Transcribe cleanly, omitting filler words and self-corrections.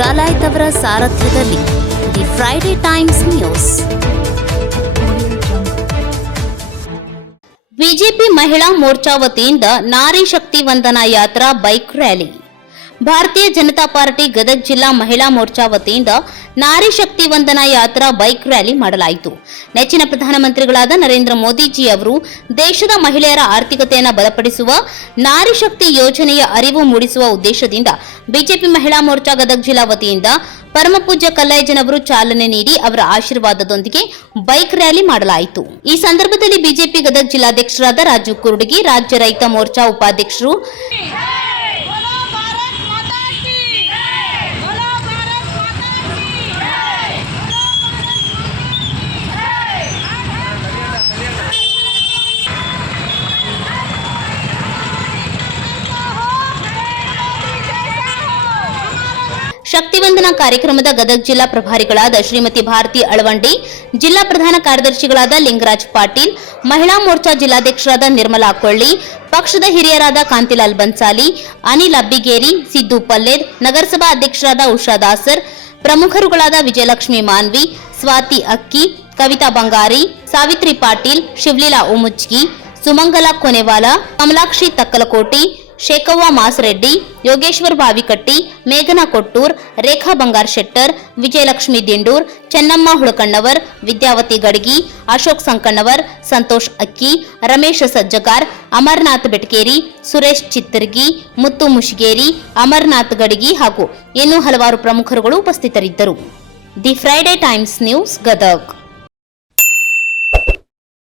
ಡಾಲಾಯ್ತ್ ಅವರ ಸಾರಥ್ಯದಲ್ಲಿ the Friday Times News. BJP ಮಹಿಳಾ ಮೋರ್ಚಾ ವತಿಯಿಂದ ನಾರಿ ಶಕ್ತಿ ವಂದನಾ ಯಾತ್ರಾ ಬೈಕ್ ರ್ಯಾಲಿ. ಭಾರತೀಯ ಜನತಾ ಪಾರ್ಟಿ ಗದಗ ಜಿಲ್ಲಾ ಮಹಿಳಾ ಮೋರ್ಚಾ ವತಿಯಿಂದ ನಾರಿ ಶಕ್ತಿ ವಂದನಾ ಯಾತ್ರಾ ಬೈಕ್ ರ್ಯಾಲಿ ಮಾಡಲಾಯಿತು. ನೆಚ್ಚಿನ ಪ್ರಧಾನಮಂತ್ರಿಗಳಾದ ನರೇಂದ್ರ ಮೋದಿಜಿ ಅವರು ದೇಶದ ಮಹಿಳೆಯರ ಆರ್ಥಿಕತೆಯನ್ನು ಬಲಪಡಿಸುವ ನಾರಿ ಶಕ್ತಿ ಯೋಜನೆಯ ಅರಿವು ಮೂಡಿಸುವ ಉದ್ದೇಶದಿಂದ ಬಿಜೆಪಿ ಮಹಿಳಾ ಮೋರ್ಚಾ ಗದಗ ಜಿಲ್ಲಾ ವತಿಯಿಂದ ಪರಮಪೂಜ್ಯ ಕಲ್ಲಯ್ಯನವರು ಚಾಲನೆ ನೀಡಿ ಅವರ ಆಶೀರ್ವಾದದೊಂದಿಗೆ ಬೈಕ್ ರ್ಯಾಲಿ ಮಾಡಲಾಯಿತು. ಈ ಸಂದರ್ಭದಲ್ಲಿ ಬಿಜೆಪಿ ಗದಗ ಜಿಲ್ಲಾಧ್ಯಕ್ಷರಾದ ರಾಜು ಕುರುಡಗಿ, ರಾಜ್ಯ ರೈತ ಮೋರ್ಚಾ ಉಪಾಧ್ಯಕ್ಷರು ಶಕ್ತಿವಂದನಾ ಕಾರ್ಯಕ್ರಮದ ಗದಗ ಜಿಲ್ಲಾ ಪ್ರಭಾರಿಗಳಾದ ಶ್ರೀಮತಿ ಭಾರತಿ ಅಳವಂಡಿ, ಜಿಲ್ಲಾ ಪ್ರಧಾನ ಕಾರ್ಯದರ್ಶಿಗಳಾದ ಲಿಂಗರಾಜ್ ಪಾಟೀಲ್, ಮಹಿಳಾ ಮೋರ್ಚಾ ಜಿಲ್ಲಾಧ್ಯಕ್ಷರಾದ ನಿರ್ಮಲಾ ಕೊಳ್ಳಿ, ಪಕ್ಷದ ಹಿರಿಯರಾದ ಕಾಂತಿಲಾಲ್ ಬನ್ಸಾಲಿ, ಅನಿಲ್ ಅಬ್ಬಿಗೇರಿ, ಸಿದ್ದು ಪಲ್ಲೇರ್, ನಗರಸಭಾ ಅಧ್ಯಕ್ಷರಾದ ಉಷಾ ದಾಸರ್, ಪ್ರಮುಖರುಗಳಾದ ವಿಜಯಲಕ್ಷ್ಮಿ ಮಾನ್ವಿ, ಸ್ವಾತಿ ಅಕ್ಕಿ, ಕವಿತಾ ಬಂಗಾರಿ, ಸಾವಿತ್ರಿ ಪಾಟೀಲ್, ಶಿವಲೀಲಾ ಉಮುಚ್ಗಿ, ಸುಮಂಗಲ ಕೊನೆವಾಲ, ಕಮಲಾಕ್ಷಿ ತಕ್ಕಲಕೋಟಿ, ಶೇಖವ್ವ ಮಾಸರೆಡ್ಡಿ, ಯೋಗೇಶ್ವರ್ ಬಾವಿಕಟ್ಟಿ, ಮೇಘನಾ ಕೊಟ್ಟೂರ್, ರೇಖಾ ಬಂಗಾರ್ ಶೆಟ್ಟರ್, ವಿಜಯಲಕ್ಷ್ಮಿ ದಿಂಡೂರ್, ಚೆನ್ನಮ್ಮ ಹುಳಕಣ್ಣವರ್, ವಿದ್ಯಾವತಿ ಗಡಗಿ, ಅಶೋಕ್ ಸಂಕಣ್ಣವರ್, ಸಂತೋಷ್ ಅಕ್ಕಿ, ರಮೇಶ್ ಸಜ್ಜಗಾರ್, ಅಮರನಾಥ್ ಬೆಟಕೇರಿ, ಸುರೇಶ್ ಚಿತ್ತರ್ಗಿ, ಮುತ್ತು ಮುಷಿಗೇರಿ, ಅಮರನಾಥ್ ಗಡಗಿ ಹಾಗೂ ಇನ್ನೂ ಹಲವಾರು ಪ್ರಮುಖರುಗಳು ಉಪಸ್ಥಿತರಿದ್ದರು. The Friday Times news Gadag.